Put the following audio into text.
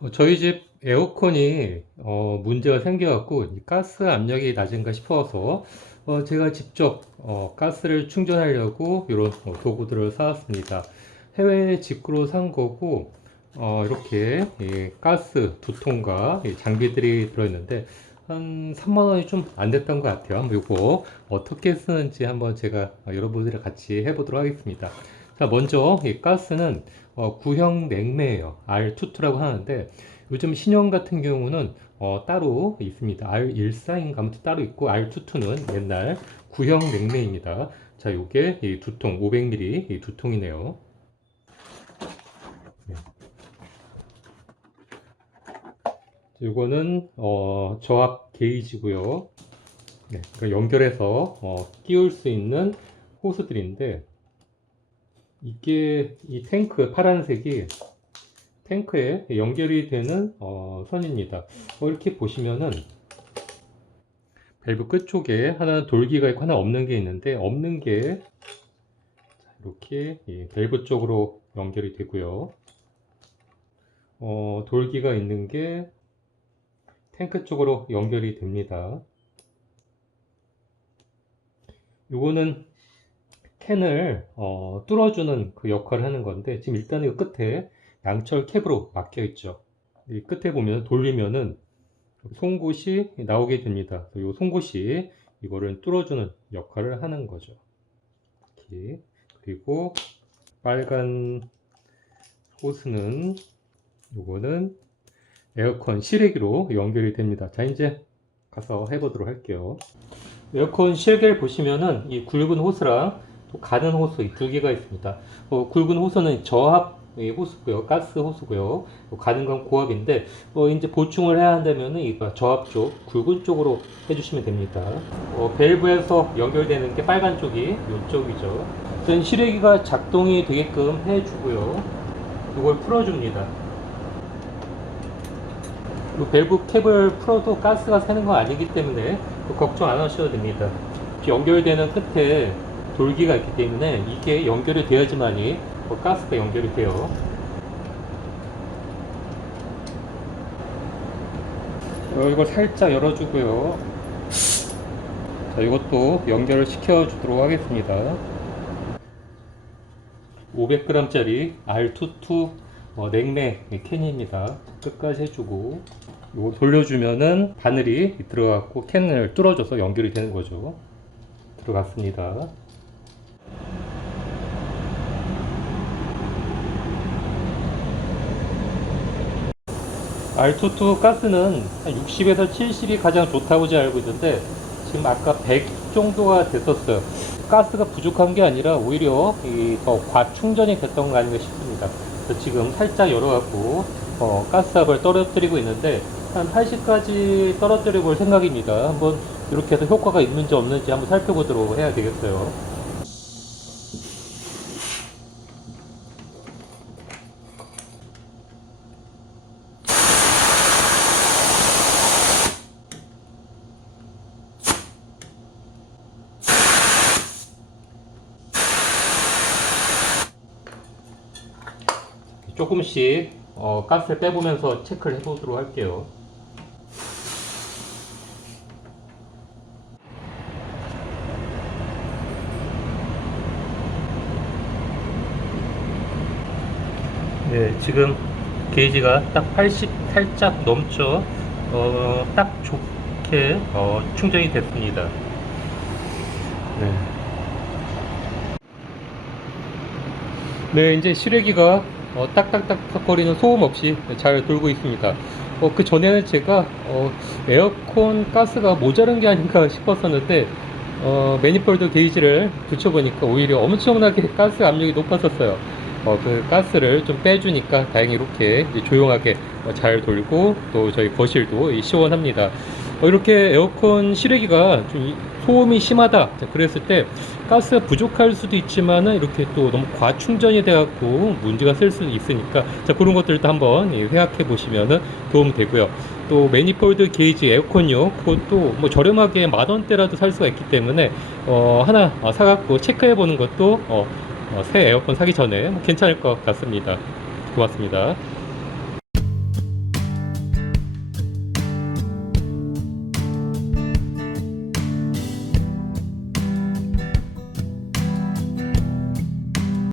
어, 저희 집 에어컨이 어, 문제가 생겨갖고 가스 압력이 낮은가 싶어서 어, 제가 직접 어, 가스를 충전하려고 이런 어, 도구들을 사왔습니다. 해외 직구로 산 거고 어, 이렇게 예, 가스 두 통과 장비들이 들어있는데 한 3만 원이 좀 안 됐던 것 같아요. 이거 어떻게 쓰는지 한번 제가 어, 여러분들이랑 같이 해보도록 하겠습니다. 자, 먼저 이 가스는 어, 구형 냉매예요. R22라고 하는데 요즘 신형 같은 경우는 어, 따로 있습니다. R14인가 아무튼 따로 있고 R22는 옛날 구형 냉매입니다. 자, 요게 이 두 통, 500ml 이 두 통이네요. 요거는 어, 저압 게이지고요. 네, 그러니까 연결해서 어, 끼울 수 있는 호스들인데 이게 이 탱크 파란색이 탱크에 연결이 되는 어, 선입니다. 어, 이렇게 보시면은 밸브 끝 쪽에 하나 돌기가 있고 하나 없는 게 있는데 없는 게 자, 이렇게 이 밸브 쪽으로 연결이 되고요. 어, 돌기가 있는 게 탱크 쪽으로 연결이 됩니다. 요거는 캔을 어, 뚫어주는 그 역할을 하는 건데 지금 일단은 이 끝에 양철 캡으로 막혀 있죠. 이 끝에 보면 돌리면은 송곳이 나오게 됩니다. 이 송곳이 이거를 뚫어주는 역할을 하는 거죠. 이렇게. 그리고 빨간 호스는 요거는 에어컨 실외기로 연결이 됩니다. 자 이제 가서 해보도록 할게요. 에어컨 실외기를 보시면은 이 굵은 호스랑 또 가는 호스 이 두 개가 있습니다. 어, 굵은 호스는 저압 이 호스고요, 가스 호스고요. 어, 가는 건 고압인데 어, 이제 보충을 해야 한다면은 이 저압 쪽 굵은 쪽으로 해주시면 됩니다. 어, 밸브에서 연결되는 게 빨간 쪽이 이쪽이죠. 일단 실외기가 작동이 되게끔 해주고요. 이걸 풀어줍니다. 이 밸브 캡을 풀어도 가스가 새는 건 아니기 때문에 걱정 안 하셔도 됩니다. 연결되는 끝에 돌기가 있기 때문에 이게 연결이 되어야지만이 뭐 가스가 연결이 돼요. 어, 이걸 살짝 열어주고요. 자, 이것도 연결을 시켜 주도록 하겠습니다. 500g짜리 R22 어, 냉매 캔입니다. 끝까지 해주고 이거 돌려주면은 바늘이 들어갔고 캔을 뚫어줘서 연결이 되는 거죠. 들어갔습니다. R22 가스는 한 60에서 70이 가장 좋다고 제가 알고 있는데 지금 아까 100 정도가 됐었어요. 가스가 부족한 게 아니라 오히려 더 과충전이 됐던 거 아닌가 싶습니다. 지금 살짝 열어갖고 어, 가스압을 떨어뜨리고 있는데 한 80까지 떨어뜨려 볼 생각입니다. 한번 이렇게 해서 효과가 있는지 없는지 한번 살펴보도록 해야 되겠어요. 조금씩 어, 가스를 빼보면서 체크를 해보도록 할게요. 네, 지금 게이지가 딱 80 살짝 넘죠. 어, 딱 좋게 어, 충전이 됐습니다. 네. 네, 이제 실외기가 어, 딱딱딱 거리는 소음 없이 잘 돌고 있습니다. 어, 그 전에는 제가 어, 에어컨 가스가 모자란 게 아닌가 싶었었는데 어, 매니폴드 게이지를 붙여보니까 오히려 엄청나게 가스 압력이 높았었어요. 어, 그 가스를 좀 빼주니까 다행히 이렇게 조용하게 어, 잘 돌고 또 저희 거실도 이 시원합니다. 어, 이렇게 에어컨 실외기가 좀 이- 소음이 심하다. 자, 그랬을 때 가스가 부족할 수도 있지만은 이렇게 또 너무 과충전이 돼갖고 문제가 쓸 수도 있으니까 자 그런 것들도 한번 예, 생각해 보시면은 도움 되고요. 또 매니폴드 게이지 에어컨요. 그것도 뭐 저렴하게 만 원대라도 살 수가 있기 때문에 어, 하나 어, 사갖고 체크해 보는 것도 어, 어, 새 에어컨 사기 전에 괜찮을 것 같습니다. 고맙습니다.